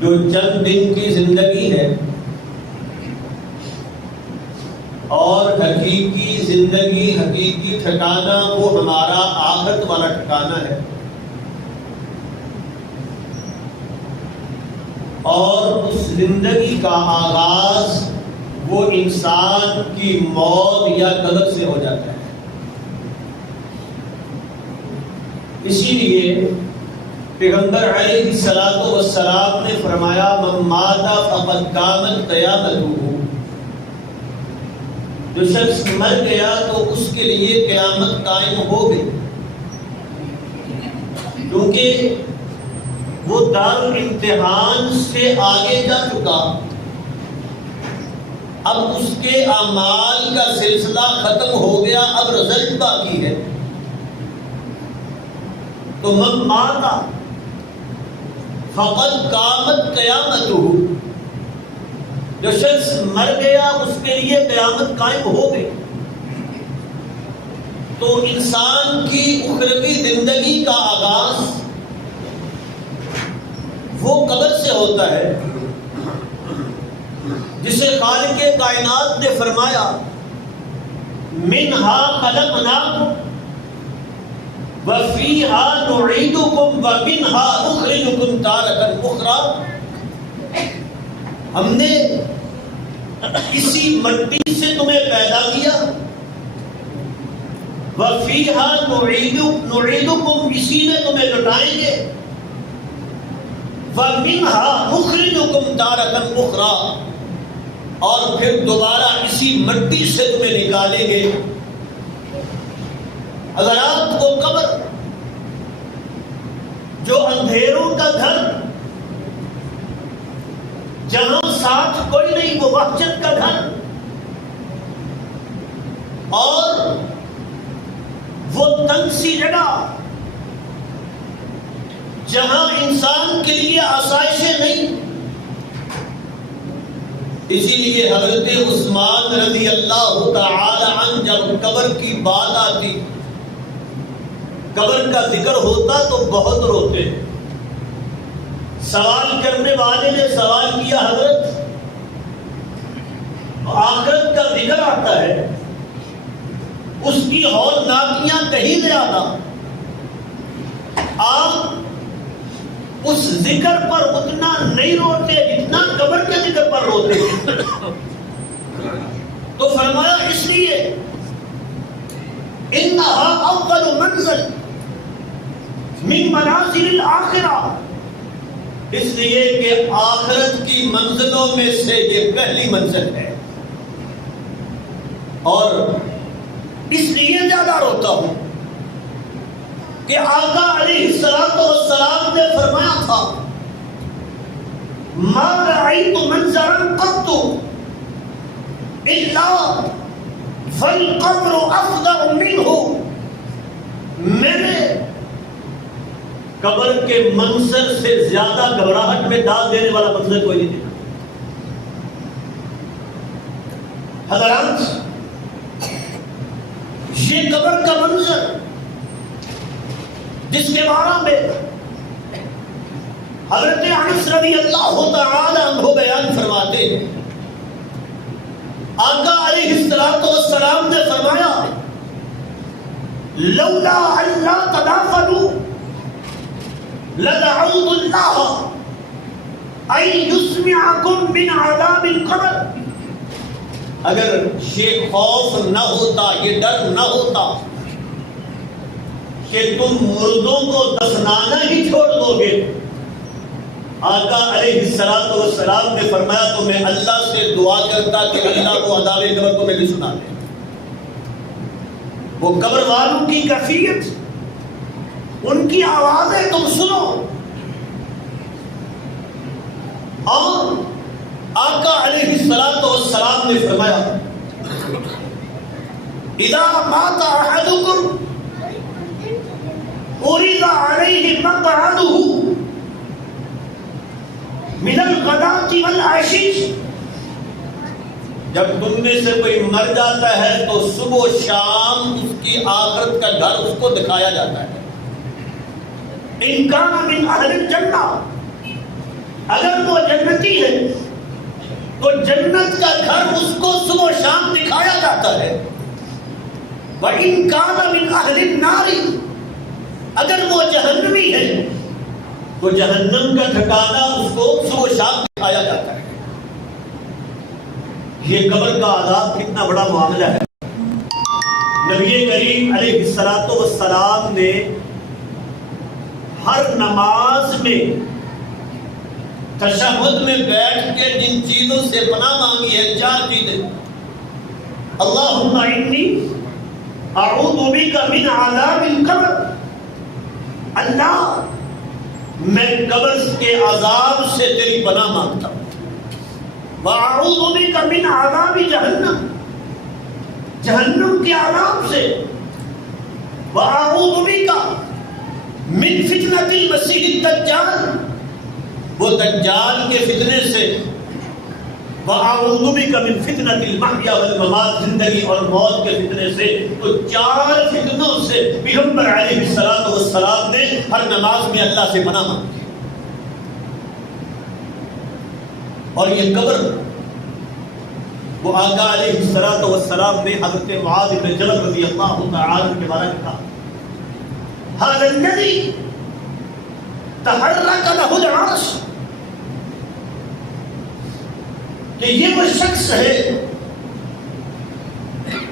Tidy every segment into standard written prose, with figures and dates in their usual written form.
جو چند دن کی زندگی ہے اور حقیقی زندگی، حقیقی ٹھکانہ وہ ہمارا آخرت والا ٹھکانہ ہے، اور اس زندگی کا آغاز وہ انسان کی موت یا قبر سے ہو جاتا ہے۔ اسی لیے پیغمبر علیہ السلام نے فرمایا من مات فقد قامت قیامتہ، جو شخص مر گیا تو اس کے لیے قیامت قائم ہو گئی، کیونکہ وہ دار الامتحان سے آگے جا چکا، اب اس کے اعمال کا سلسلہ ختم ہو گیا، اب رزلٹ باقی ہے۔ تو من مات فقد قامت قیامتہ، جو شخص مر گیا اس کے لیے قیامت قائم ہو گئی۔ تو انسان کی اخروی زندگی کا آغاز وہ قبر سے ہوتا ہے، جسے خالق کائنات نے فرمایا منہا خلقناکم وفیہا نعیدکم ومنہا نخرجکم تارۃ اخری، ہم نے اسی مٹی سے تمہیں پیدا کیا، وفیہا نعیدکم، اسی میں تمہیں لوٹائیں گے، ومنہا نخرجکم تارۃ اخری، اور پھر دوبارہ اسی مٹی سے تمہیں نکالیں گے۔ اگر آپ کو قبر جو اندھیروں کا گھر، جہاں ساتھ کوئی نہیں، وہ وحشت کا گھر، اور وہ تنگ سی جگہ جہاں انسان کے لیے آسائشیں نہیں، اسی لیے حضرت عثمان رضی اللہ تعالی عنہ جب قبر کی بات آتی، قبر کا ذکر ہوتا تو بہت روتے۔ سوال کرنے والے نے سوال کیا حضرت آخرت کا ذکر آتا ہے، اس کی ہولناکیاں کہیں زیادہ، آپ اس ذکر پر اتنا نہیں روتے جتنا قبر کے ذکر پر روتے ہیں۔ تو فرمایا اس لیے انہا اول منزل من منازل الآخرہ، اس لیے کہ آخرت کی منزلوں میں سے یہ پہلی منزل ہے، اور اس لیے زیادہ روتا ہوں کہ آقا علیہ السلام نے فرمایا تھا ما رأیت منظرا قط الا فالقبر افظع منہ، میں نے قبر کے منظر سے زیادہ گھبراہٹ میں ڈال دینے والا منظر کوئی نہیں دیکھا۔ حضرات، یہ قبر کا منظر جس کے بارے میں حضرت انس رضی اللہ تعالی عنہ بیان فرماتے ہیں، آقا علیہ السلام نے فرمایا لولا ان لا تدافنوا لدعوت اللہ ان یسمعکم من عذاب القبر، اگر یہ خوف نہ ہوتا، یہ ڈر نہ ہوتا کہ تم مردوں کو دفنانا ہی چھوڑ دو گے، آقا علیہ السلام نے فرمایا تو میں اللہ سے دعا کرتا کہ اللہ کو عذاب قبر کو میری سنا دے۔ وہ قبر والوں کی کیفیت، ان کی آوازیں تم سنو، اور آقا علیہ السلام نے فرمایا اذا مات احدکم عرض علیہ مقعدہ من الغداۃ والعشی، جب تم میں سے کوئی مر جاتا ہے تو صبح و شام اس کی آخرت کا گھر اس کو دکھایا جاتا ہے۔ ان کان من اہل الجنہ اگر وہ جنتی ہے تو جنت کا گھر اس کو صبح و شام دکھایا جاتا ہے. وَإِن كَانَ مِنْ أَهْلِ النَّارِ، اگر وہ جہنمی ہے تو جہنم کا ٹھکانہ اس کو صبح و شام دکھایا جاتا ہے. یہ قبر کا عذاب کتنا بڑا معاملہ ہے. نبی کریم علیہ الصلوۃ والسلام نے ہر نماز میں تشہد میں بیٹھ کے جن چیزوں سے پناہ مانگی ہے، 4 چیزیں. اللہم انی اعوذ بک من عذاب القبر، اللہ میں قبر کے عذاب سے تیری پناہ مانگتا ہوں. وَأَعُوذُ بِكَ مِنْ عَذَابِ جَهَنَّمَ، جہنم کے عذاب سے. وَأَعُوذُ بِكَ مِنْ فِتْنَةِ الْمَسِيحِ الدَّجَّالِ، وہ دجال کے فتنے سے. وَأَعُوذُ بِكَ مِنْ فِتْنَةِ الْمَحْيَا وَالْمَمَاتِ، زندگی اور موت کے فتنے سے. تو 4 فتنوں سے پیغمبر علیہ الصلوۃ والسلام نے ہر نماز میں اللہ سے پناہ مانگی. اور یہ قبر وہ آقا علیہ الصلوۃ والسلام نے حضرت معاذ بن جبل رضی اللہ تعالی عنہ کے بارے میں کہا، هذا الذي تحرك له العرش، کہ یہ وہ شخص ہے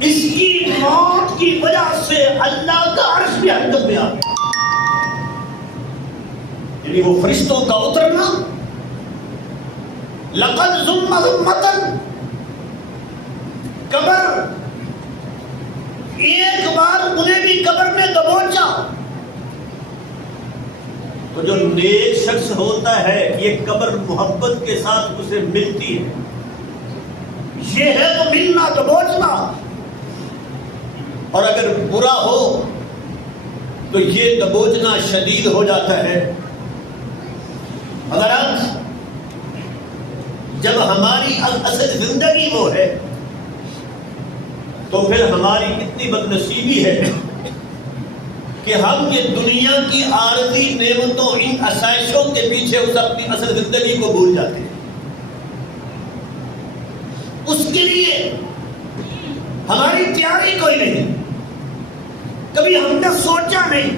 اس کی موت کی وجہ سے اللہ کا عرش بھی حرکت میں آ گیا. یعنی وہ فرشتوں کا اترنا. لقد ذم ذمتن، قبر ایک بار انہیں بھی قبر میں دبوچا. تو جو نیک شخص ہوتا ہے یہ قبر محبت کے ساتھ اسے ملتی ہے. یہ ہے تو ملنا دبوچنا. اور اگر برا ہو تو یہ دبوچنا شدید ہو جاتا ہے. حضرات، جب ہماری اصل زندگی وہ ہے تو پھر ہماری کتنی بد نصیبی ہے کہ ہم یہ دنیا کی عارضی نعمتوں، ان آسائشوں کے پیچھے اس اپنی اصل زندگی کو بھول جاتے ہیں. اس کے لیے ہماری تیاری کوئی نہیں، کبھی ہم نے سوچا نہیں،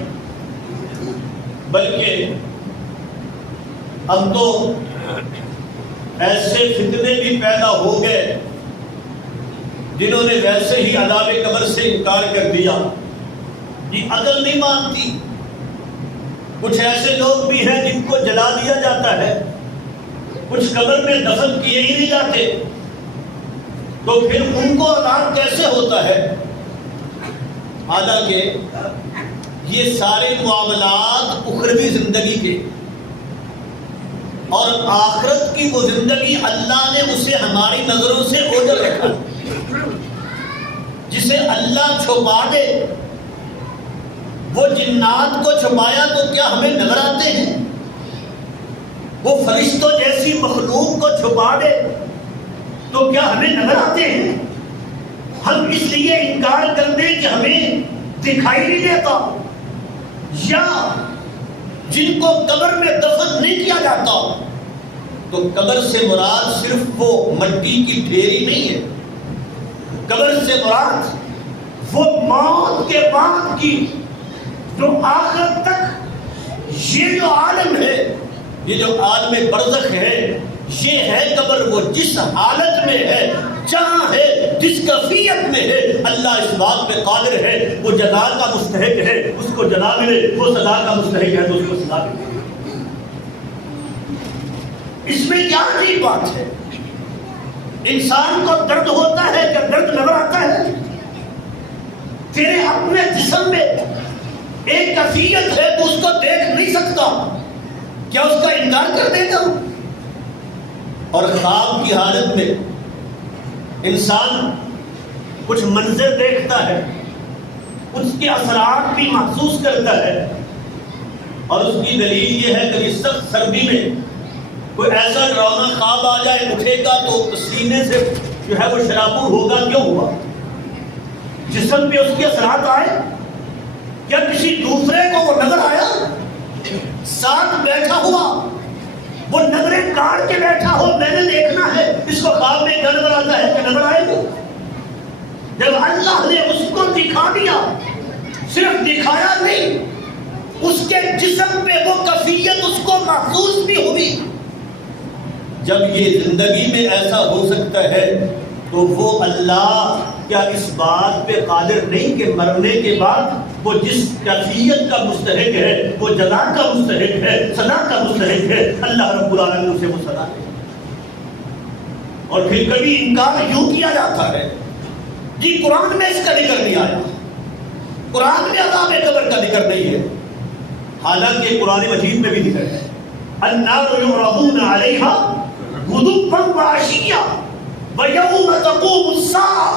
بلکہ ہم تو ایسے فتنے بھی پیدا ہو گئے جنہوں نے ویسے ہی عذاب قبر سے انکار کر دیا. یہ عقل نہیں مانتی. کچھ ایسے لوگ بھی ہیں جن کو جلا دیا جاتا ہے، کچھ قبر میں دفن کیے ہی نہیں جاتے. تو پھر ان کو عذاب کیسے ہوتا ہے؟ حالانکہ یہ سارے معاملات اخروی زندگی کے، اور آخرت کی وہ زندگی اللہ نے اسے ہماری نظروں سے اوجھل رکھا. جسے اللہ چھپا دے، وہ جنات کو چھپایا تو کیا ہمیں نظر آتے ہیں؟ وہ فرشتوں جیسی مخلوق کو چھپا دے تو کیا ہمیں نظر آتے ہیں؟ ہم اس لیے انکار کر دیں کہ ہمیں دکھائی نہیں دیتا. یا جن کو قبر میں دفن نہیں کیا جاتا، تو قبر سے مراد صرف وہ مٹی کی ڈھیری نہیں ہے. قبر سے مراد وہ موت کے بعد کی جو آخرت تک یہ جو عالم ہے، یہ جو عالم برزخ ہے، یہ ہے قبر. وہ جس حالت میں ہے، جہاں ہے، جس کیفیت میں ہے، اللہ اس بات پہ قادر ہے. وہ جزا کا مستحق ہے، اس کو جزا ملے. وہ سزا کا مستحق ہے تو اس کو سزا ملے. اس میں کیا عجیب بات ہے؟ انسان کو درد ہوتا ہے کہ درد نظر آتا ہے؟ تیرے اپنے جسم میں ایک کیفیت ہے تو اس کو دیکھ نہیں سکتا، کیا اس کا انکار کر دے گا؟ اور خواب کی حالت میں انسان کچھ منظر دیکھتا ہے، اس کے اثرات بھی محسوس کرتا ہے. اور اس کی دلیل یہ ہے کہ سخت سردی میں کوئی ایسا ڈراؤنا خواب آ جائے، اٹھے گا تو سینے سے جو ہے وہ شرابور ہوگا. کیوں ہوا؟ جسم پہ اس کے اثرات آئے. کیا کسی دوسرے کو وہ نظر آیا؟ ساتھ بیٹھا ہوا وہ نظریں بیٹھا ہو میں نے دیکھنا ہے اس کو خواب میں کیا نظر آتا ہے کہ نظر آئے گا؟ جب اللہ نے اس کو دکھا دیا، صرف دکھایا نہیں، اس کے جسم پہ وہ کیفیت اس کو محسوس بھی ہوئی۔ جب یہ زندگی میں ایسا ہو سکتا ہے تو وہ اللہ کیا اس بات پہ قادر نہیں کہ مرنے کے بعد وہ جس کیفیت کا مستحق ہے، وہ جزا کا مستحق ہے، سزا کا مستحق ہے، اللہ رب العالمین اسے وہ سزا دے۔ اور پھر کبھی انکار یوں کیا جاتا ہے کہ قرآن میں اس کا ذکر نہیں آیا، قرآن میں عذاب قبر کا ذکر نہیں ہے، حالانکہ قرآن مجید میں بھی ذکر ہے النار یعرضون علیہا غدوا وعشیا ویوم تقوم الساعة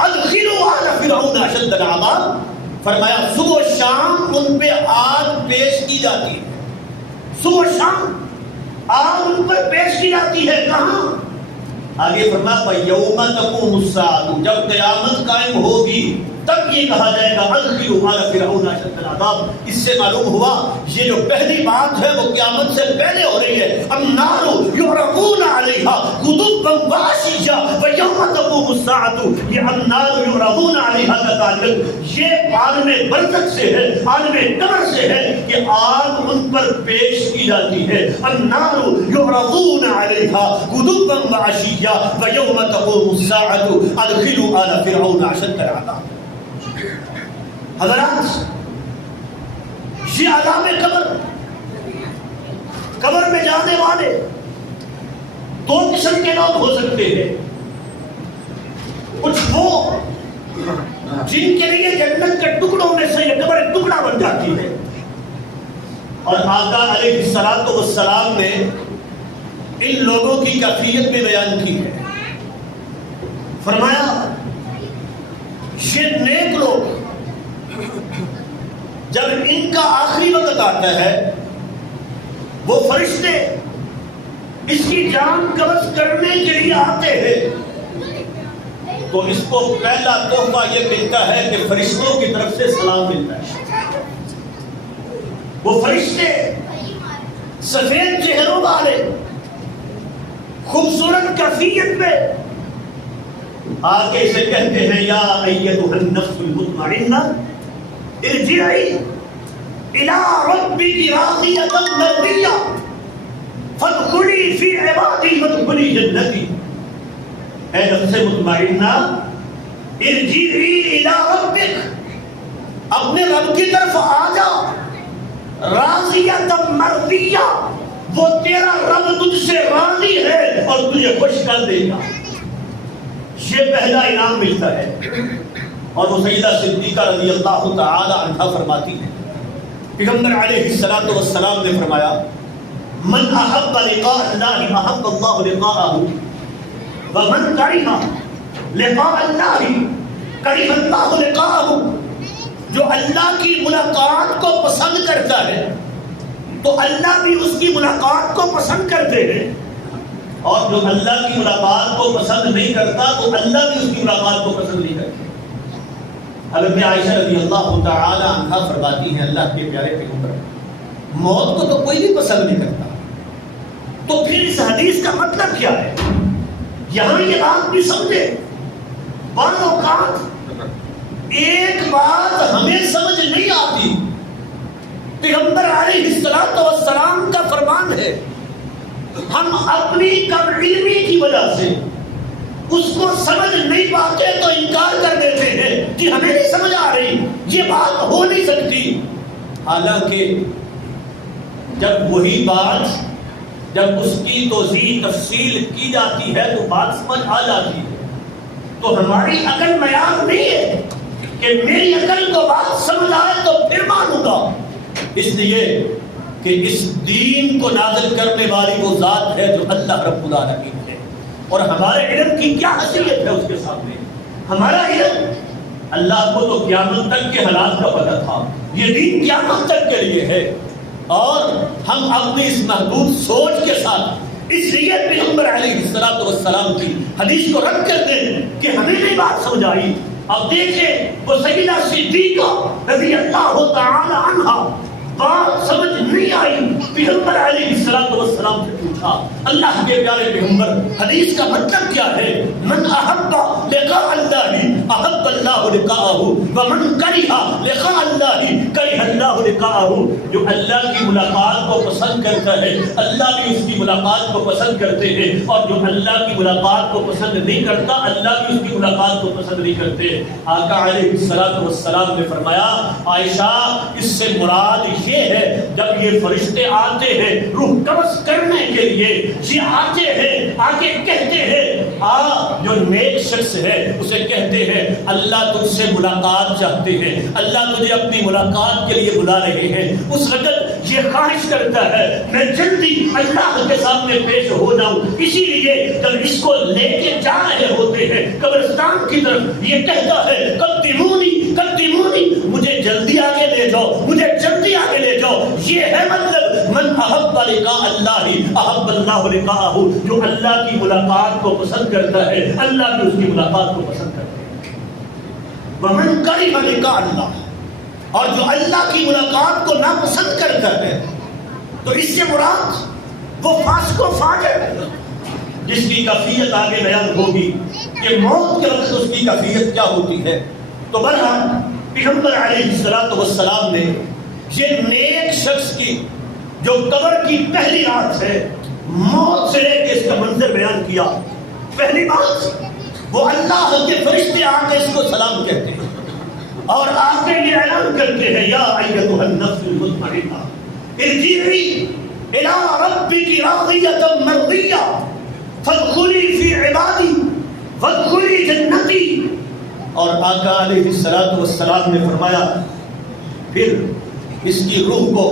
ادخلوا آل فرعون اشد العذاب۔ فرمایا صبح و شام ان پہ آگ پیش کی جاتی ہے، صبح و شام آگ ان پر پیش کی جاتی ہے۔ کہاں؟ آگے فرمایا ویوم تقوم الساعة، جب قیامت قائم ہوگی تب یہ کہا جائے گا ادخلوا آل فرعون اشد العذاب۔ اس سے معلوم ہوا یہ جو پہلی بات ہے وہ قیامت سے پہلے ہو رہی ہے۔ النار یعرضون علیہا غدوا وعشیا ویوم تقوم الساعة، یہ النار یعرضون علیہا کا تعلق یہ عالم برزخ سے ہے، عالم قبر سے ہے کہ آگ ان پر پیش کی جاتی ہے۔ النار یعرضون علیہا غدوا وعشیا ویوم تقوم الساعة ادخلوا آل فرعون اشد العذاب۔ حضرات یہ عذاب قبر میں جانے والے دو قسم کے لوگ ہو سکتے ہیں۔ کچھ وہ جن کے لیے جنت کے ٹکڑوں میں سے یہ قبر ایک ٹکڑا بن جاتی ہے، اور آقا علیہ الصلوۃ والسلام نے ان لوگوں کی کیفیت میں بیان کی ہے۔ فرمایا یہ نیک لوگ جب ان کا آخری وقت آتا ہے وہ فرشتے اس کی جان قبض کرنے کے لیے آتے ہیں تو اس کو پہلا تحفہ یہ ملتا ہے کہ فرشتوں کی طرف سے سلام ملتا ہے۔ وہ فرشتے سفید چہروں والے خوبصورت کیفیت میں آگے اسے کہتے ہیں یا ایتھا النفس المطمئنہ ارجعی الی ربک راضیۃ مرضیہ فادخلی فی عبادی وادخلی جنتی۔ اے نفس مطمئنہ ارجعی الی ربک، اپنے رب کی طرف آ جا، راضیۃ مرضیہ، وہ تیرا رب تجھ سے راضی ہے اور تجھے خوش کر دے گا۔ یہ پہلا انعام ملتا ہے۔ اور وہ سیدہ صدیقہ رضی اللہ تعالی عنہا فرماتی ہے پیغمبر علیہ الصلوۃ والسلام نے فرمایا من احب لقاء اللہ احب اللہ لقاءہ ومن کرہ لقاء اللہ کرہ اللہ لقاءہ۔ جو اللہ کی ملاقات کو پسند کرتا ہے تو اللہ بھی اس کی ملاقات کو پسند کرتے ہیں، اور جو اللہ کی ملاقات کو پسند نہیں کرتا تو اللہ بھی اس کی ملاقات کو پسند نہیں کرتا۔ حضرت عائشہ رضی اللہ تعالی عنہا فرماتی ہیں اللہ کے پیارے پیغمبر موت کو تو کوئی بھی پسند نہیں کرتا، تو پھر اس حدیث کا مطلب کیا ہے؟ یہاں یہ بات بھی سمجھے، بعض اوقات ایک بات ہمیں سمجھ نہیں آتی، پیغمبر علیہ الصلوۃ والسلام کا فرمان ہے، ہم اپنی کم علمی کی وجہ سے اس کو سمجھ نہیں پاتے تو انکار کر دیتے ہیں کہ ہمیں نہیں سمجھ آ رہی، یہ بات ہو نہیں سکتی۔ حالانکہ جب وہی بات جب اس کی توضیح تفصیل کی جاتی ہے تو بات سمجھ آ جاتی ہے۔ تو ہماری عقل معیار نہیں ہے کہ میری عقل کو بات سمجھ آئے تو پھر مانوں گا، اس لیے کہ اس دین کو نازل کرنے والی وہ ذات ہے جو اللہ رب العالمین ہے، اور ہمارے علم کی کیا حیثیت ہے اس کے سامنے؟ ہمارا علم اللہ کو تو قیامت تک کے حالات کا پتہ تھا، یہ دین قیامت تک کے لیے ہے، اور ہم اپنی اس محدود سوچ کے ساتھ اس لیے پیغمبر علیہ الصلوۃ والسلام کی حدیث کو رد کرتے ہیں کہ ہمیں نہیں بات سمجھ آئی۔ اب دیکھیں وہ سیدہ صدیقہ رضی اللہ تعالی عنہا بات سمجھ نہیں آئی، پیغمبر علیہ الصلوۃ والسلام سے پوچھا اللہ کے پیارے پیغمبر حدیث کا مطلب کیا ہے؟ من احب لقاء اللہ احب اللہ لقاءہ ومن کرہ لقاء اللہ کرہ اللہ لقاءہ. جو اللہ کی ملاقات کو پسند کرتا ہے اللہ بھی اس کی ملاقات کو پسند کرتے ہیں، اور جو اللہ کی ملاقات کو پسند نہیں کرتا اللہ بھی اس کی ملاقات کو پسند نہیں کرتے. آقا علیہ الصلوۃ والسلام نے فرمایا عائشہ اس سے مراد یہ ہے جب یہ فرشتے آتے ہیں روح قبض کرنے کے لیے، یہ آتے ہیں آ کے کہتے ہیں جو نیک شخص ہے اسے کہتے ہیں اللہ تجھ سے ملاقات چاہتے ہیں، اللہ تجھے اپنی ملاقات کے لیے بلا رہے ہیں. اس وقت یہ خواہش کرتا ہے میں جلدی اللہ کے سامنے پیش ہو جاؤں، اسی لیے جب اس کو لے کے جا رہے ہوتے ہیں قبرستان کی طرف یہ کہتا ہے قدمونی قدمونی، مجھے جلدی آگے لے جاؤ، مجھے جلدی آگے لے جاؤ. یہ ہے مطلب من احب لقاء اللہ احب اللہ لقاءہ. جو اللہ کی ملاقات کو پسند کرتا ہے اللہ بھی اس کی ملاقات کو پسند کرتا ہے. ومن کرہ لقاء اللہ، اور جو اللہ کی ملاقات کو ناپسند کرتا ہے تو اس سے مراد وہ فاسق و فاجر جس کی کیفیت آگے بیان ہوگی کہ موت کے وقت اس کی کیفیت کیا ہوتی ہے. تو بہرحال پیغمبر علیہ الصلوۃ والسلام نے یہ نیک شخص کی جو قبر کی پہلی رات ہے موت سے لے کے اس کا منظر بیان کیا. پہلی بات وہ اللہ کے فرشتے آ کے اس کو سلام کہتے ہیں اور آ کے یہ اعلان کرتے ہیں یا ایتھا النفس المطمئنہ ارجعی الی ربک راضیۃ مرضیہ فادخلی فی عبادی وادخلی جنتی. اور آقا علیہ الصلوۃ والسلام نے فرمایا پھر اس کی روح کو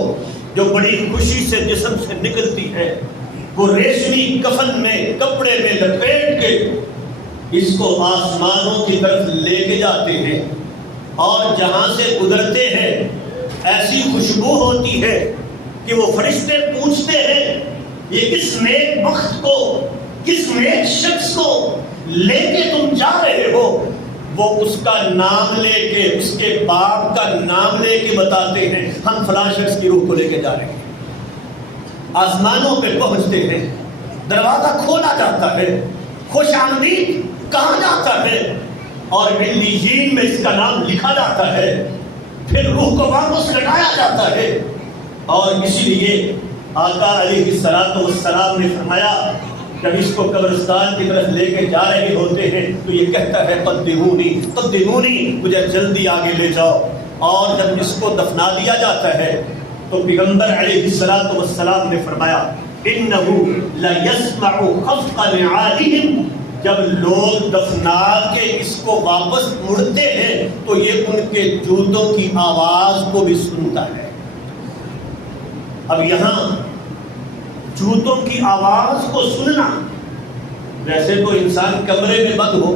جو بڑی خوشی سے جسم سے نکلتی ہے وہ ریشمی کفن میں کپڑے میں لپیٹ کے اس کو آسمانوں کی طرف لے کے جاتے ہیں، اور جہاں سے گزرتے ہیں ایسی خوشبو ہوتی ہے کہ وہ فرشتے پوچھتے ہیں یہ کس نیک بخت کو کس نیک شخص کو لے کے تم جا رہے ہو. وہ اس کا نام لے کے اس کے باپ کا نام لے کے بتاتے ہیں ہم فلاں شخص کی روح کو لے کے جا رہے ہیں. آسمانوں پہ پہنچتے ہیں، دروازہ کھولا جاتا ہے، خوش آمدید کہا جاتا ہے اور علیین میں اس کا نام لکھا جاتا ہے. پھر روح کو واپس لٹایا جاتا ہے. اور اسی لیے آقا علیہ الصلوۃ والسلام نے فرمایا جب اس کو قبرستان کی طرف لے کے جا رہے ہوتے ہیں تو یہ کہتا ہے قدمونی قدمونی، مجھے جلدی آگے لے جاؤ. اور جب اس کو دفنا دیا جاتا ہے تو پیغمبر علیہ الصلوۃ والسلام نے فرمایا انہ لیسمع خفق نعالہم. جب لوگ دفنا کے اس کو واپس مڑتے ہیں تو یہ ان کے جوتوں کی آواز کو بھی سنتا ہے. اب یہاں جوتوں کی آواز کو سننا، ویسے تو انسان کمرے میں بند ہو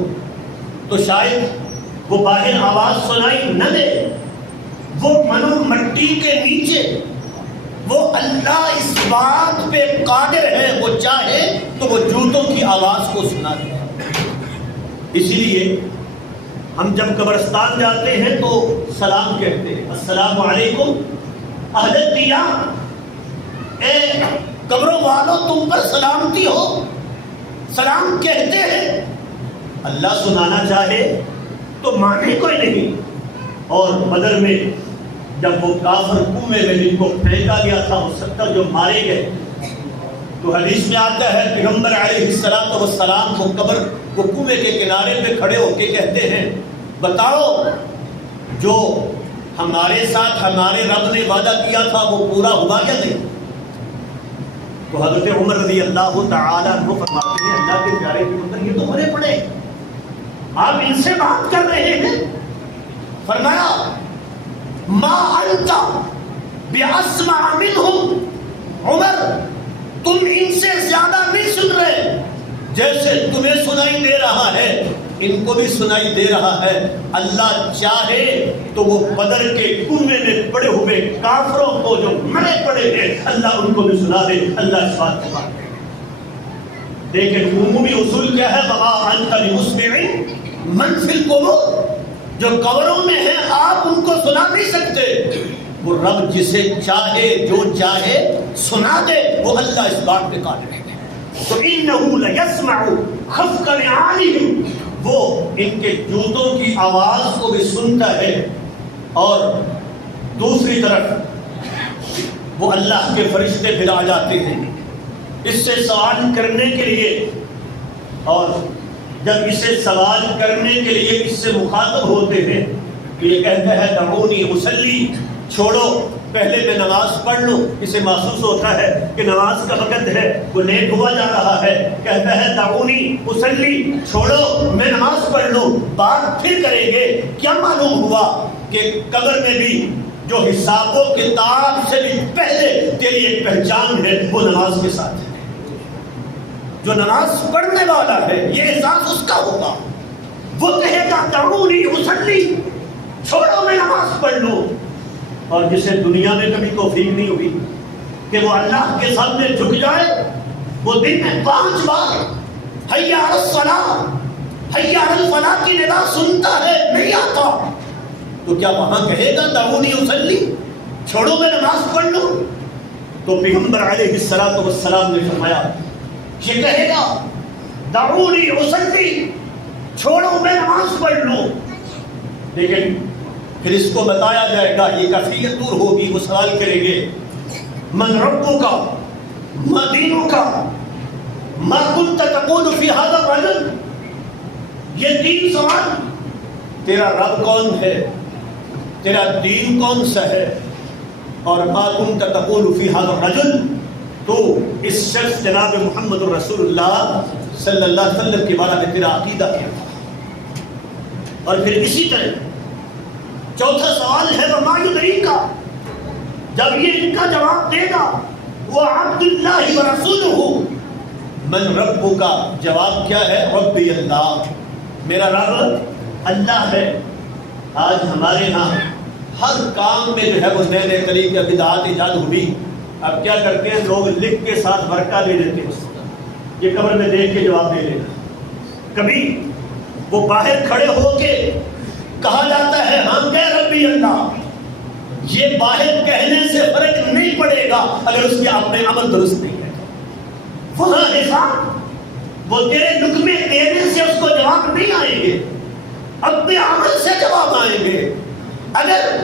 تو شاید وہ باہر آواز سنائی نہ دے، وہ منو مٹی کے نیچے وہ اللہ اس بات پہ قادر ہے وہ چاہے تو وہ جوتوں کی آواز کو سنا دے. اسی لیے ہم جب قبرستان جاتے ہیں تو سلام کہتے ہیں السلام علیکم اہل الدیار، اے قبروں والوں تم پر سلامتی ہو. سلام کہتے ہیں، اللہ سنانا چاہے تو مانے کوئی نہیں. اور بدر میں جب وہ کافر کنویں میں جن کو پھینکا گیا تھا وہ 70 جو مارے گئے تو حدیث میں آتا ہے پیغمبر علیہ الصلوۃ والسلام کو قبر وہ کنویں کے کنارے پہ کھڑے ہو کے کہتے ہیں بتاؤ جو ہمارے ساتھ ہمارے رب نے وعدہ کیا تھا وہ پورا ہوا یا نہیں. تو حضرت عمر رضی اللہ تعالیٰ عنہ فرماتے ہیں اللہ کے پیارے پیغمبر یہ تو مرے پڑے آپ ان سے بات کر رہے ہیں. فرمایا ما انت باسمع منہم، عمر تم ان سے زیادہ نہیں سن رہے، جیسے تمہیں سنائی دے رہا ہے ان کو بھی سنائی دے رہا ہے. اللہ چاہے تو وہ بدر کے کنویں میں پڑے ہوئے کافروں کو جو مرے پڑے ہیں اللہ ان کو بھی سنا دے. اللہ اس بات کو بات کرے. لیکن عمومی اصول کیا ہے وما انت بمسمع من فی القبور، جو قبروں میں ہیں آپ ان کو سنا نہیں سکتے. وہ رب جسے چاہے جو چاہے سنا دے، وہ اللہ اس بات پہ قادر ہے۔ تو انہ لیسمع خفق نعالہم، وہ ان کے جوتوں کی آواز کو بھی سنتا ہے، اور دوسری طرف وہ اللہ کے فرشتے پھر آ جاتے ہیں اس سے سوال کرنے کے لیے، اور جب اسے سوال کرنے کے لیے اس سے مخاطب ہوتے ہیں تو یہ کہتا ہے دعونی اصلی، چھوڑو پہلے میں نماز پڑھ لوں۔ اسے محسوس ہوتا ہے کہ نماز کا وقت ہے، وہ لیٹ ہوا جا رہا ہے، کہتا ہے دعونی اصلی، چھوڑو میں نماز پڑھ لوں، بات پھر کریں گے۔ کیا معلوم ہوا کہ قبر میں بھی جو حساب و کتاب سے بھی پہلے تیری ایک پہچان ہے وہ نماز کے ساتھ ہے۔ جو نماز پڑھنے والا ہے یہ احساس اس کا ہوگا، وہ کہے گا دعونی اصلی، چھوڑو میں نماز پڑھ لوں۔ اور جسے دنیا میں کبھی توفیق نہیں ہوئی کہ وہ اللہ کے سامنے جھک جائے، وہ دن میں 5 بار حی علی الصلاۃ، حی علی الفلاح کی ندا سنتا ہے، نہیں آتا، تو کیا وہاں کہے گا دعونی اصلی، چھوڑو میں نماز پڑھ لوں؟ تو پیغمبر علیہ الصلوۃ والسلام نے فرمایا یہ کہے گا دعونی اصلی، چھوڑو میں نماز پڑھ لوں۔ لیکن پھر اس کو بتایا جائے گا، یہ کیفیت دور ہوگی، وہ سوال کریں گے من ربک ما دینک ما کنت تقول فی ھذا الرجل، یہ 3 سوال، تیرا رب کون ہے، تیرا دین کون سا ہے، اور ما کنت تقول فی ھذا الرجل، تو اس شخص جناب محمد رسول اللہ صلی اللہ علیہ وسلم کے بارے میں تیرا عقیدہ کیا تھا۔ اور پھر اسی طرح چوتھا سوال ہے وما یدریک، جب یہ ان کا جواب دے گا وہ عبد اللہ ورسولہ، من رب کا جواب کیا ہے، ربی اللہ، میرا رب اللہ ہے۔ آج ہمارے ہاں ہر کام میں جو ہے وہ نئے نئے طریقے بدعات ایجاد ہوئی۔ اب کیا کرتے ہیں لوگ لکھ کے ساتھ ورقہ دے دیتے ہیں، یہ قبر میں دیکھ کے جواب دے لینا۔ کبھی وہ باہر کھڑے ہو کے کہا جاتا ہے ہم کہہ ربی اللہ، یہ باہر کہنے سے فرق نہیں پڑے گا اگر اس کے اپنے عمل درست نہیں ہے۔ وہاں حساب وہ تیرے لقمے دینے سے اس کو جواب نہیں آئیں گے، اپنے عمل سے جواب آئیں گے۔ اگر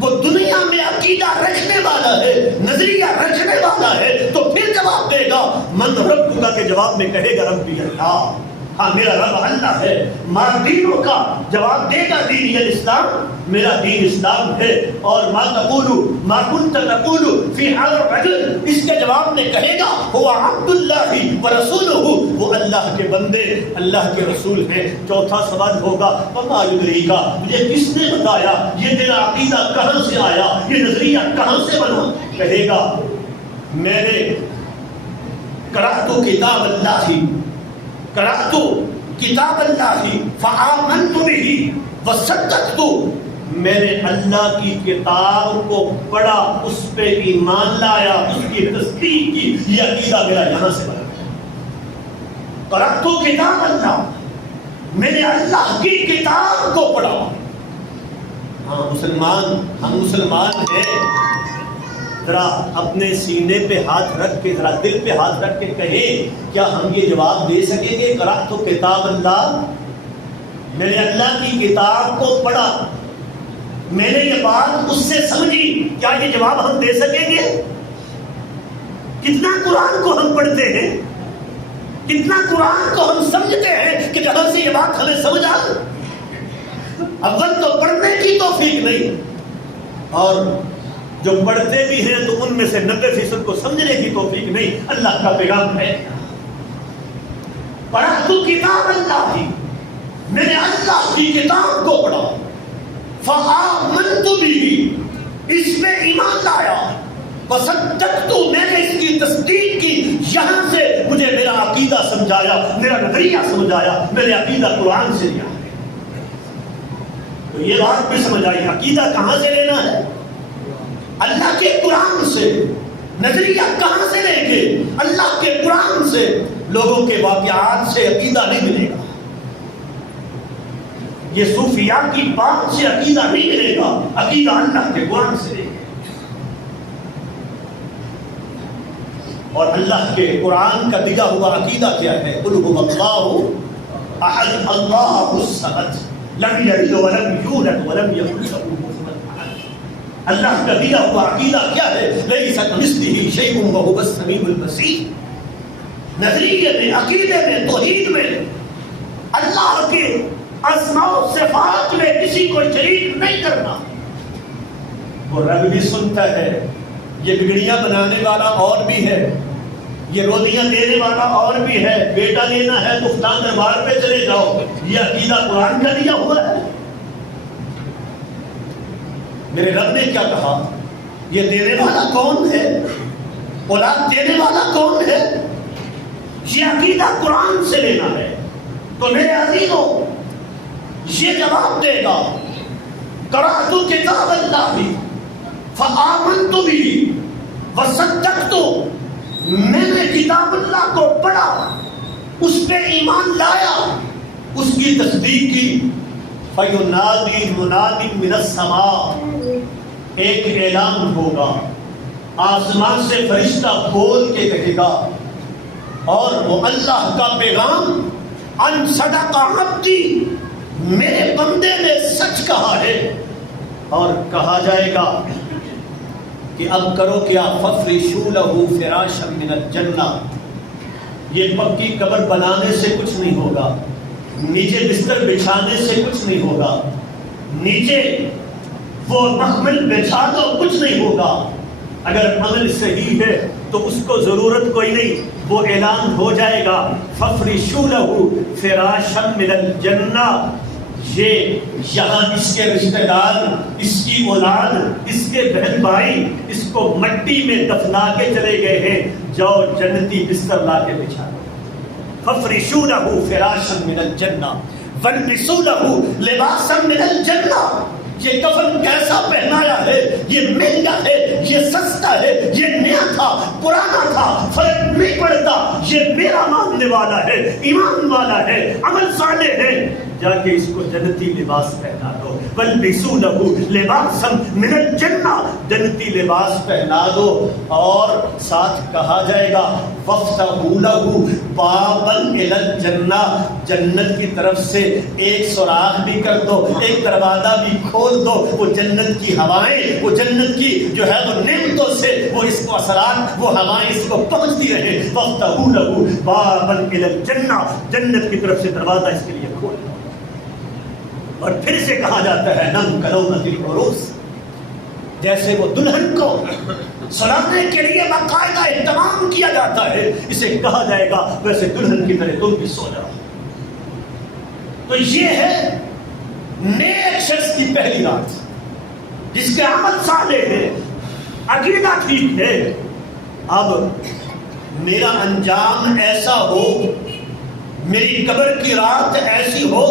وہ دنیا میں عقیدہ رکھنے والا ہے، نظریہ رکھنے والا ہے، تو پھر جواب دے گا من رب کا، کے جواب میں کہے گا ربی اللہ، ہاں میرا رب اللہ ہے۔ ما دینوں کا جواب دے گا دین الاسلام، میرا دین اسلام ہے۔ اور ما تقول ما کنت تقول فی ھذا الرجل، اس کے جواب میں کہے گا هو عبد اللہ ورسولہ، وہ اللہ کے بندے اللہ کے رسول ہیں۔ چوتھا سوال ہوگا وما یدریک، مجھے کس نے بتایا، یہ تیرا عقیدہ کہاں سے آیا، یہ نظریہ کہاں سے بنا؟ کہے گا میں نے قرأت کتاب اللہ، قرأت کتاب اللہ فآمنت بہ وصدقت، میں نے اللہ کی کتاب کو پڑھا، اس پہ ایمان لایا، اس کی تصدیق کی، یہ عقیدہ میرا یہاں سے بنا۔ قرأت کتاب اللہ، میں نے اللہ کی کتاب کو پڑھا۔ ہاں مسلمان، ہم مسلمان ہیں، ذرا اپنے سینے پہ ہاتھ رکھ کے، ذرا دل پہ ہاتھ رکھ کے کہیں کیا ہم یہ جواب دے سکیں گے قرأت کتاب اللہ، میں نے اللہ کی کتاب کو پڑھا، میں نے یہ بات اس سے سمجھی، کیا یہ جواب ہم دے سکیں گے؟ کتنا قرآن کو ہم پڑھتے ہیں، کتنا قرآن کو ہم سمجھتے ہیں کہ جہاں سے یہ بات ہمیں سمجھ آ، اول تو پڑھنے کی توفیق نہیں، اور جو پڑھتے بھی ہیں تو ان میں سے 90% کو سمجھنے کی توفیق نہیں۔ اللہ کا پیغام ہے قرأت کتاب اللہ، میں نے اللہ کی کتاب کو پڑھا، فآمنت بہ، اس میں ایمان لایا، وصدقت، میں نے اس کی تصدیق کی، یہاں سے مجھے میرا عقیدہ سمجھایا، میرا نظریہ سمجھایا، میرے عقیدہ قرآن سے لیا ہے۔ تو یہ بات بھی سمجھ آئی، عقیدہ کہاں سے لینا ہے؟ اللہ کے قرآن سے۔ نظریہ کہاں سے لیں گے؟ اللہ کے قرآن سے۔ لوگوں کے واقعات سے عقیدہ نہیں ملے گا، یہ صوفیاء کی بات سے عقیدہ نہیں ملے گا، عقیدہ اللہ کے قرآن سے لیں گے۔ اور اللہ کے قرآن کا دیا ہوا عقیدہ کیا ہے؟ قل هو اللہ احد اللہ الصمد لم یلد ولم یولد ولم یکن له کفوا احد۔ اللہ کا دیا ہوا عقیدہ کیا ہے؟ لیس کمثلہ شیء وهو السمیع البصیر۔ نظریے میں، عقیدے میں، توحید میں، اللہ کے اسماء و صفات میں کسی کو شریک نہیں کرنا۔ وہ رب بھی سنتا ہے، یہ بگڑیاں بنانے والا اور بھی ہے، یہ روٹیاں دینے والا اور بھی ہے، بیٹا لینا ہے تو فلاں دربار پہ چلے جاؤ، یہ عقیدہ قرآن کا دیا ہوا ہے۔ میرے رب نے کیا کہا؟ یہ دینے والا کون ہے؟ اولاد دینے والا کون ہے؟ یہ عقیدہ قرآن سے لینا ہے۔ تو میرے عزیزوں، یہ جواب دے گا قرأت کتاب اللہ فآمنت به وصدقت، میں نے کتاب اللہ کو پڑھا، اس پہ ایمان لایا، اس کی تصدیق کی۔ فینادی منادی من السماء، ایک اعلان ہوگا، آسمان سے فرشتہ بول کے کہے گا، اور وہ اللہ کا پیغام، ان صدق عبدی، میرے بندے نے سچ کہا ہے۔ اور کہا جائے گا کہ اب کرو کیا؟ فَفْرِشُوا لَهُ فِرَاشًا مِنَ الْجَنَّةِ، یہ پکی قبر بنانے سے کچھ نہیں ہوگا، نیچے بستر بچھانے سے کچھ نہیں ہوگا، نیچے وہ مخمل بچھا دو کچھ نہیں ہوگا۔ اگر عمل صحیح ہے تو اس کو ضرورت کوئی نہیں، وہ اعلان ہو جائے گا فَفْرِشُوا لَهُ فِرَاشًا مِنَ الْجَنَّةِ۔ یہ یہاں اس کے رشتہ دار، اس کی اولاد، اس کے بہن بھائی اس کو مٹی میں دفنا کے چلے گئے ہیں، جاؤ جنتی بستر لا کے بچھا دو۔ فَفْرِشُوا لَهُ فِرَاشًا مِنَ الْجَنَّةِ وَالْبِسُوا لَهُ لِبَاسًا مِنَ الْجَنَّةِ۔ یہ کفن کیسا پہنایا ہے، یہ مہنگا ہے، یہ سستا ہے، یہ نیا تھا، پرانا تھا، فرق نہیں پڑتا، یہ میرا ماننے والا ہے، ایمان والا ہے، عمل صالح ہے، جا کے اس کو جنتی لباس پہنا دو۔ وَالْبِسُوا لَهُ لِبَاسًا مِنَ الْجَنَّةِ، جنتی لباس پہنا دو۔ اور ساتھ کہا جائے گا وَافْتَحُوا لَهُ بَابًا إِلَى الْجَنَّةِ، جنت کی طرف سے ایک سوراخ بھی کر دو، ایک دروازہ بھی کھول دو، وہ جنت کی ہوائیں، وہ جنت کی جو ہے وہ نعمتوں سے وہ اس کو اثرات، وہ ہوائیں اس کو پہنچتی رہے۔ وَافْتَحُوا لَهُ بَابًا إِلَى الْجَنَّةِ، جنت کی طرف سے دروازہ اس کے لیے کھول دو۔ اور پھر سے کہا جاتا ہے نم کلومت العروس، جیسے وہ دلہن کو سلانے کے لیے باقاعدہ اہتمام کیا جاتا ہے، اسے کہا جائے گا ویسے دلہن کی طرح تم بھی سو جاؤ۔ تو یہ ہے نیک شخص کی پہلی رات، جس کے عمل صالح ہے، عقیدہ ٹھیک ہے۔ اب میرا انجام ایسا ہو، میری قبر کی رات ایسی ہو،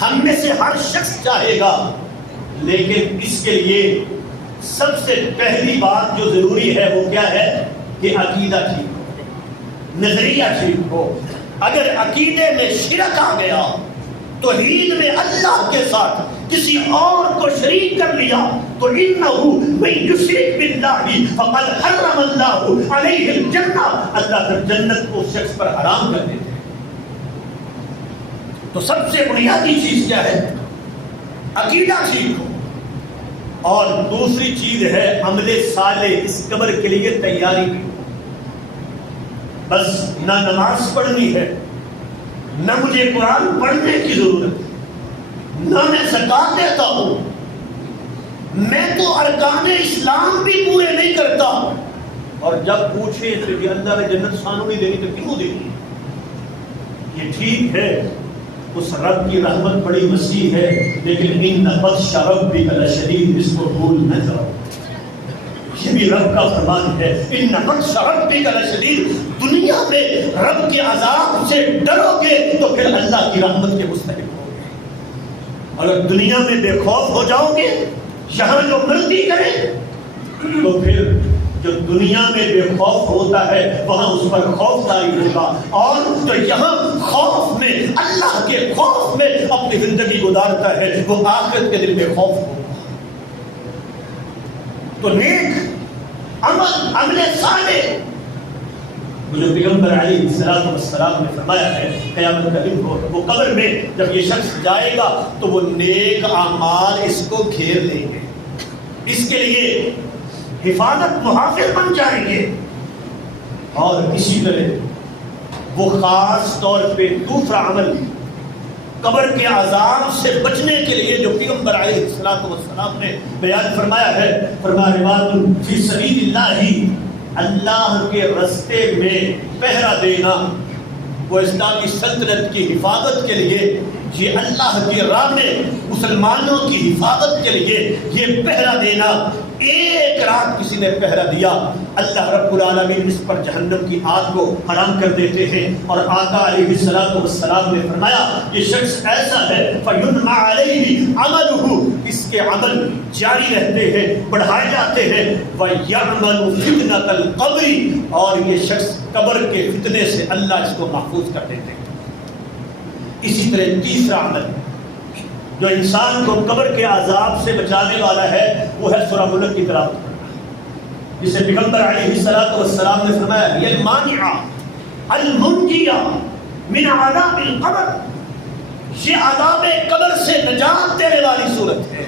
ہم میں سے ہر شخص چاہے گا، لیکن اس کے لیے سب سے پہلی بات جو ضروری ہے وہ کیا ہے کہ عقیدہ ٹھیک ہو، نظریہ ٹھیک ہو۔ اگر عقیدے میں شرک آ گیا، توحید میں اللہ کے ساتھ کسی اور کو شریک کر لیا، تو انہو من یشرک باللہ فقد حرم اللہ علیہ الجنہ، اللہ پھر جنت کو اس شخص پر حرام کر دیتے ہیں۔ تو سب سے بنیادی چیز کیا ہے؟ عقیدہ ٹھیک ہو، اور دوسری چیز ہے عمل صالح، اس قبر کے لیے تیاری بھی ہو۔ بس نہ نماز پڑھنی ہے، نہ مجھے قرآن پڑھنے کی ضرورت ہے، نہ میں زکوٰۃ دیتا ہوں، میں تو ارکان اسلام بھی پورے نہیں کرتا، اور جب پوچھیں تو یہ اللہ نے جنت سانو نہیں دینی تو کیوں دینی؟ یہ ٹھیک ہے، اس رب کی رحمت بڑی وسیع ہے، لیکن ان بطش ربک لشدید، اس کو بھول نہ جاؤ، یہ بھی رب کا فرمان ہے، ان بطش ربک لشدید۔ دنیا میں رب کے عذاب سے ڈرو گے تو پھر اللہ کی رحمت کے مستحق ہو گے۔ اگر دنیا میں بے خوف ہو جاؤ گے، یہاں جو مرضی کریں، تو پھر جو دنیا میں بے خوف ہوتا ہے وہاں اس پر خوف طاری ہوگا، اور جو یہاں خوف میں، اللہ کے خوف میں اپنی زندگی گزارتا ہے، وہ آخرت کے دن میں خوف ہوگا۔ تو نیک عمل، عمل صالح، وہ جو پیغمبر علیہ السلام نے فرمایا ہے قیامت کا دن وہ قبر میں جب یہ شخص جائے گا تو وہ نیک اعمال اس کو گھیر لیں گے، اس کے لیے حفاظت محافظ بن جائیں گے، اور اسی طرح وہ خاص طور پہ دوسرا عمل قبر کے عذاب سے بچنے کے لیے جو پیغمبر علیہ السلام نے بیان فرمایا ہے، فرمایا رباط فی سبیل اللہ، اللہ کے راستے میں پہرا دینا، وہ اسلامی سلطنت کی حفاظت کے لیے، یہ اللہ کی راہ میں مسلمانوں کی حفاظت کے لیے یہ پہرا دینا، ایک رات کسی نے پہرا دیا اللہ رب العالمین اس پر جہنم کی آگ کو حرام کر دیتے ہیں۔ اور آقا علیہ السلام نے فرمایا یہ شخص ایسا ہے فَيُنْمَ عَلَيْهِ عَمَلُهُ، اس کے عمل جاری رہتے ہیں، بڑھائے جاتے ہیں، وَيَعْمَلُ فِتْنَةَ الْقَبْرِ، اور یہ شخص قبر کے فتنے سے اللہ اس کو محفوظ کر دیتے ہیں۔ اسی طرح تیسرا عمل جو انسان کو قبر کے عذاب سے بچانے والا ہے وہ ہے سورہ ملک کی تلاوت کرنا، جسے پیغمبر علیہ السلام نے فرمایا یہ المانعہ المنجیہ من عذاب القبر، یہ عذاب قبر سے نجات دینے والی صورت ہے،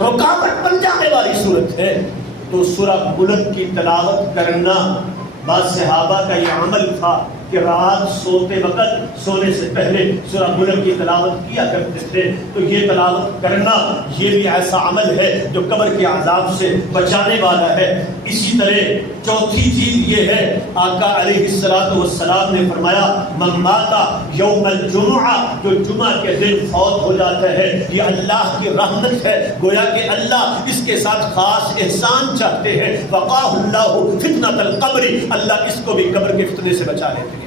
رکاوٹ بن جانے والی صورت ہے۔ تو سورہ ملک کی تلاوت کرنا بعض صحابہ کا یہ عمل تھا کہ رات سوتے وقت سونے سے پہلے سورہ ملک کی تلاوت کیا کرتے تھے۔ تو یہ تلاوت کرنا یہ بھی ایسا عمل ہے جو قبر کے عذاب سے بچانے والا ہے۔ اسی طرح چوتھی چیز یہ ہے، آقا علیہ السلام نے فرمایا من مات یوم الجمعہ، جو جمعہ کے دن فوت ہو جاتا ہے یہ اللہ کی رحمت ہے، گویا کہ اللہ اس کے ساتھ خاص احسان چاہتے ہیں، وقاہ اللہ فتنۃ القبر، اللہ اس کو بھی قبر کے فتنے سے بچا لیتے ہیں۔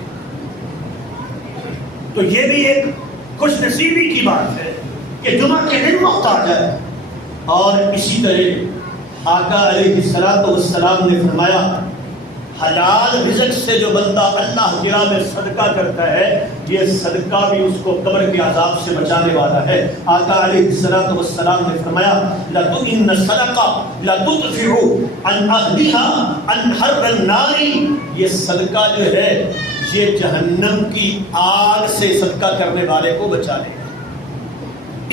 تو یہ بھی ایک خوش نصیبی کی بات ہے کہ جمعہ کے دن وقت آ جائے۔ اور اسی طرح آقا علیہ السلام نے فرمایا حلال رزق سے جو بندہ اللہ کی راہ میں صدقہ کرتا ہے یہ صدقہ بھی اس کو قبر کے عذاب سے بچانے والا ہے۔ آقا علیہ السلام نے فرمایا لَإِنَّ الصَّدَقَةَ لَتُطْفِئُ عَنْ أَهْلِهَا عَنْ حَرِّ النَّارِ، یہ صدقہ جو ہے یہ جہنم کی آگ سے صدقہ کرنے والے کو بچا لے گا۔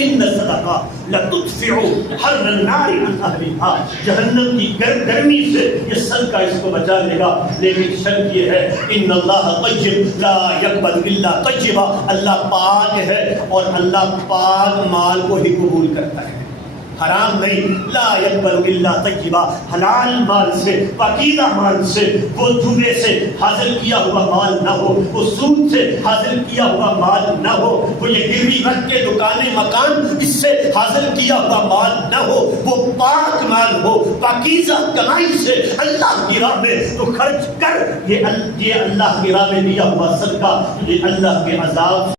ان الصدقہ لتدفع حر النار عن اهلها، جہنم کی گرمی سے یہ صدقہ اس کو بچا لے گا، لیکن شرط یہ ہے ان اللہ طیب لا يقبل الا طیبا، اللہ پاک ہے اور اللہ پاک مال کو ہی قبول کرتا ہے، حرام نہیں، لا يقبل الا طیبا، حلال مال سے، پاکیزہ مال سے، وہ جوے سے حاصل کیا ہوا مال نہ ہو، وہ سود سے حاصل کیا ہوا مال نہ ہو، وہ یہ گروی رکھ کے دکانیں مکان اس سے حاصل کیا ہوا مال نہ ہو، وہ پاک مال ہو، پاکیزہ کمائی سے اللہ کی راہ میں تو خرچ کر، یہ اللہ کی راہ میں دیا ہوا صدقہ یہ اللہ کے عذاب